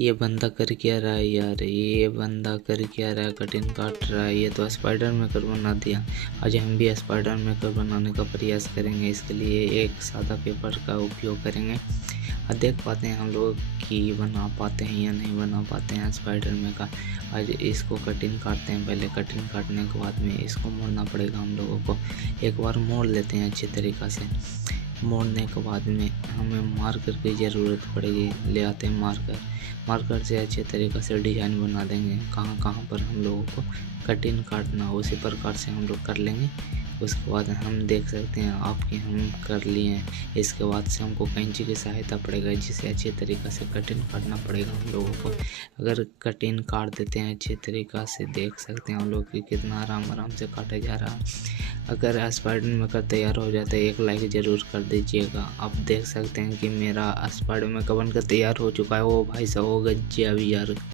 ये बंदा कर क्या रहा है यार, ये बंदा कर क्या रहा है, कटिंग काट रहा है। ये तो स्पाइडर मेकर बना दिया। आज हम भी स्पाइडर मेकर बनाने का प्रयास करेंगे। इसके लिए एक सादा पेपर का उपयोग करेंगे और देख पाते हैं हम लोग कि बना पाते हैं या नहीं बना पाते हैं स्पाइडर मेकर। आज इसको कटिंग काटते हैं। पहले कटिंग काटने के बाद में इसको मोड़ना पड़ेगा हम लोगों को। एक बार मोड़ लेते हैं अच्छी तरीक़ा से। मोड़ने के बाद में हमें मार्कर की ज़रूरत पड़ेगी। ले आते हैं मार्कर। मार्कर से अच्छे तरीक़े से डिज़ाइन बना देंगे। कहाँ कहाँ पर हम लोगों को कटिंग काटना उसी प्रकार से हम लोग कर लेंगे। उसके बाद हम देख सकते हैं आपकी हम कर लिए हैं। इसके बाद से हमको कैंची की सहायता पड़ेगा, जिसे अच्छे तरीक़े से कटिंग काटना पड़ेगा हम लोगों को। अगर कटिंग काट देते हैं अच्छे तरीक़ा से, देख सकते हैं हम लोग कि कितना आराम आराम से काटा जा रहा है। अगर स्पाइडर मेकर तैयार हो जाता है एक लाइक ज़रूर कर दीजिएगा। आप देख सकते हैं कि मेरा स्पाइडर मेकर बनकर तैयार हो चुका है। वो भाई साहब हो गया अभी यार।